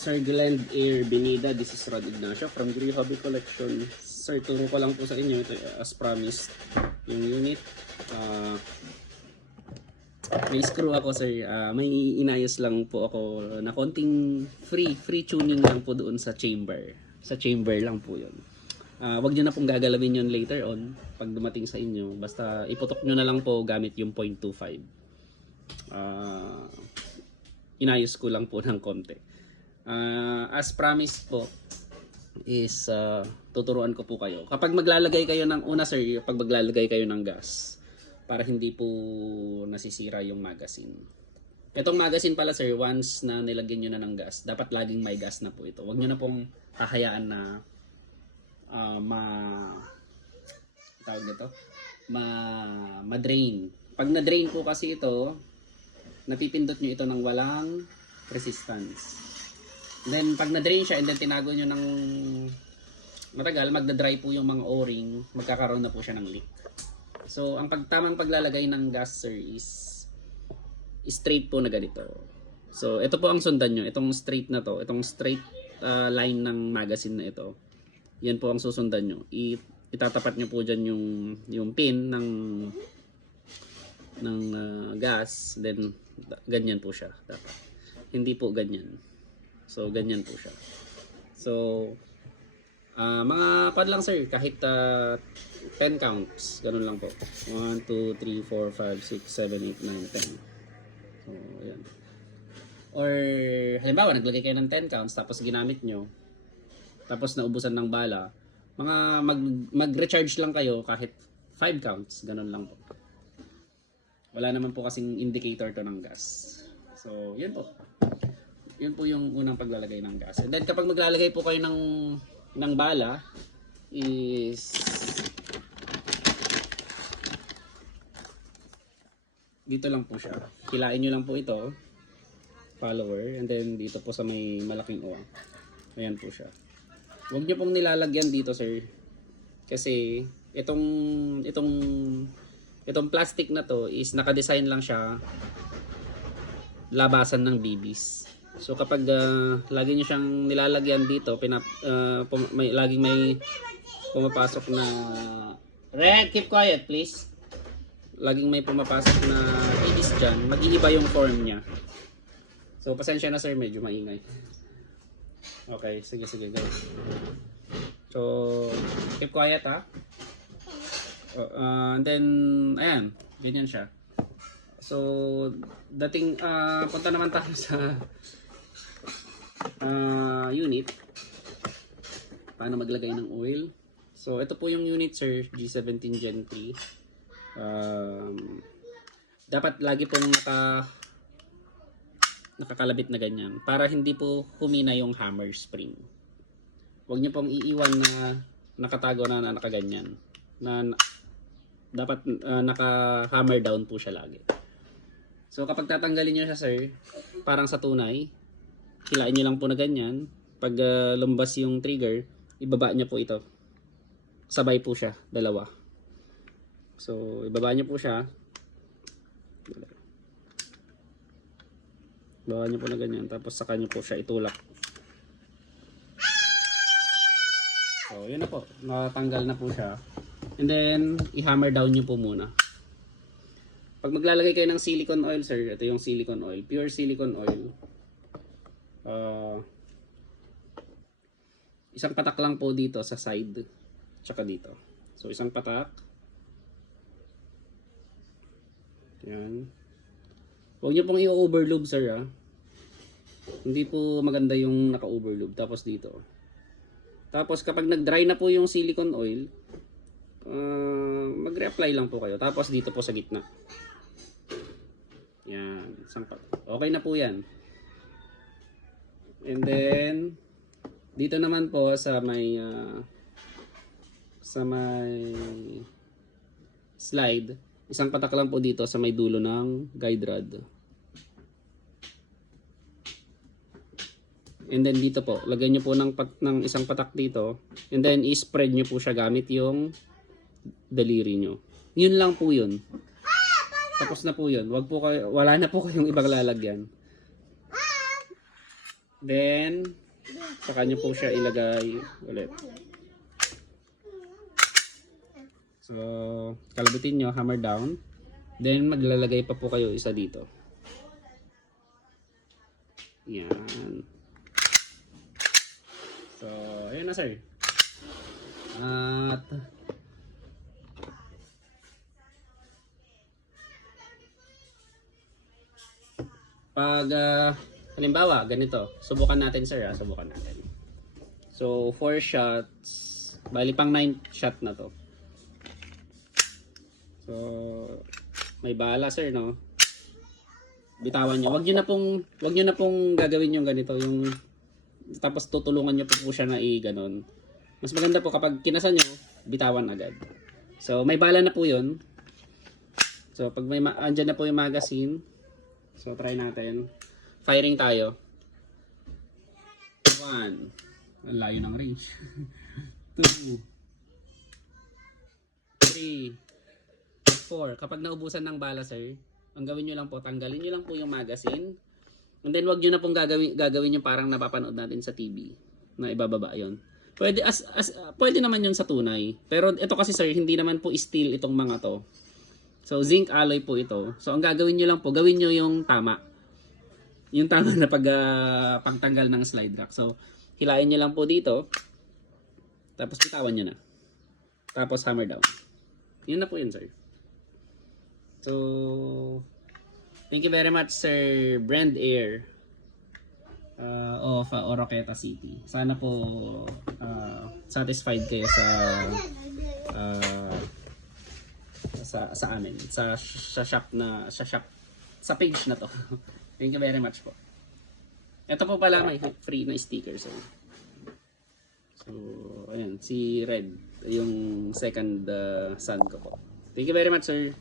Sir Glenn Air Benida, this is Rod Ignacio from Gree Hobby Collection. Sir, turo ko lang po sa inyo, ito, as promised, yung unit. May screw ako, sir. May inayos lang po ako na konting free tuning lang po doon sa chamber. Sa chamber lang po yun. Wag nyo na pong gagalawin yun later on pag dumating sa inyo. Basta iputok nyo na lang po gamit yung 0.25. Inayos ko lang po ng konti. As promised po is tuturuan ko po kayo. Kapag maglalagay kayo ng una, sir, pag maglalagay kayo ng gas para hindi po nasisira yung magazine. Itong magazine pala, sir, once na nilagyan nyo na ng gas, dapat laging may gas na po ito. Huwag nyo na pong hahayaan na ma-drain. Pag na-drain po kasi ito, napipindot nyo ito ng walang resistance. Then pag na-drain siya and then tinago nyo ng matagal, magda-dry po yung mga o-ring, magkakaroon na po siya ng leak. So ang tamang paglalagay ng gas, sir, is straight po na ganito. So ito po ang sundan nyo, itong straight na to, itong straight line ng magazine na ito. Yan po ang susundan nyo. Itatapat nyo po dyan yung pin ng gas, then ganyan po siya dapat. Hindi po ganyan. So ganyan po siya. So mga pad lang, sir, kahit 10 counts, ganun lang po. 1 2 3 4 5 6 7 8 9 10. So ayan. Or halimbawa naglagay kayo ng 10 counts tapos ginamit nyo, tapos naubusan ng bala, mag-recharge lang kayo kahit 5 counts, ganun lang po. Wala naman po kasing indicator to ng gas. So, yun po. Yun po yung unang paglalagay ng gas. And then kapag maglalagay po kayo ng bala, is dito lang po siya. Hilain nyo lang po ito, follower, and then dito po sa may malaking uwang. Ayan po siya. Huwag nyo pong nilalagyan dito, sir. Kasi itong plastic na to is naka-design lang siya labasan ng BBs. So kapag lagi nyo siyang nilalagyan dito, laging may pumapasok na Red, keep quiet please. Laging may pumapasok na BBs dyan, mag-iiba yung form niya. So pasensya na, sir, medyo maingay. Okay, sige guys. So keep quiet, ha. And then ayan, ganyan siya. So punta naman tayo sa unit. Paano maglagay ng oil. So ito po yung unit, sir, G17 Gen 3. Dapat lagi pong nakakalabit na ganyan para hindi po humina yung hammer spring. Huwag niyo pong iiwan na nakatago na nakaganyan. Dapat naka-hammer down po siya lagi. So kapag tatanggalin niyo siya, sir, parang sa tunay, hilain niyo lang po na ganyan. Pag lumbas yung trigger, ibaba niyo po ito. Sabay po siya, dalawa. So ibaba niyo po siya. Bawa nyo po na ganyan, tapos saka nyo po siya itulak. So yun na po, natanggal na po siya. And then i-hammer down nyo po muna. Pag maglalagay kayo ng silicone oil, sir, ito yung silicone oil, pure silicone oil. Isang patak lang po dito sa side, tsaka dito. So isang patak. Yan. Huwag nyo pong i-overlube, sir, ha. Hindi po maganda yung naka-overlube. Tapos dito. Tapos kapag nag-dry na po yung silicone oil, mag-reapply lang po kayo. Tapos dito po sa gitna. Yan. Okay na po yan. And then dito naman po sa may slide, isang patak lang po dito sa may dulo ng guide rod. And then dito po, lagyan nyo po ng isang patak dito. And then i-spread nyo po siya gamit yung daliri nyo. Yun lang po yun. Tapos na po yun. Wala na po kayong ibang lalagyan. Then, saka nyo po siya ilagay ulit. So, kalabutin nyo, hammer down. Then, maglalagay pa po kayo isa dito. Yan. So, ayun na sir. At pag halimbawa, ganito. Subukan natin sir, subukan natin. So, 4 shots. Bali pang 9 shot na to. So, may bala sir, no? Bitawan nyo. Wag nyo na pong gagawin yung ganito, yung tapos tutulungan nyo po siya na ganon. Mas maganda po kapag kinasan nyo, bitawan agad. So, may bala na po yun. So, pag andyan na po yung magazine, so, try natin. Firing tayo. 1. Ang layo ng range. 2. 3. 4. Kapag naubusan ng bala, sir, ang gawin nyo lang po, tanggalin nyo lang po yung magazine. And then, wag nyo na pong gagawin yung parang napapanood natin sa TV na ibababa yon. Pwede, pwede naman yun sa tunay. Pero ito kasi sir, hindi naman po steel itong mga to. So, zinc alloy po ito. So, ang gagawin nyo lang po, gawin nyo yung tama. Yung tama na pagtanggal ng slide rack. So, hilain nyo lang po dito. Tapos, bitawan nyo na. Tapos, hammer down. Yun na po yun, sir. So, thank you very much, Sir Brand Air of Oroqueta City. Sana po satisfied kayo sa amin, sa shop sa page na to. Thank you very much po. Ito po pala may free na sticker, sir. So, ayan, si Red, yung second son ko po. Thank you very much, sir.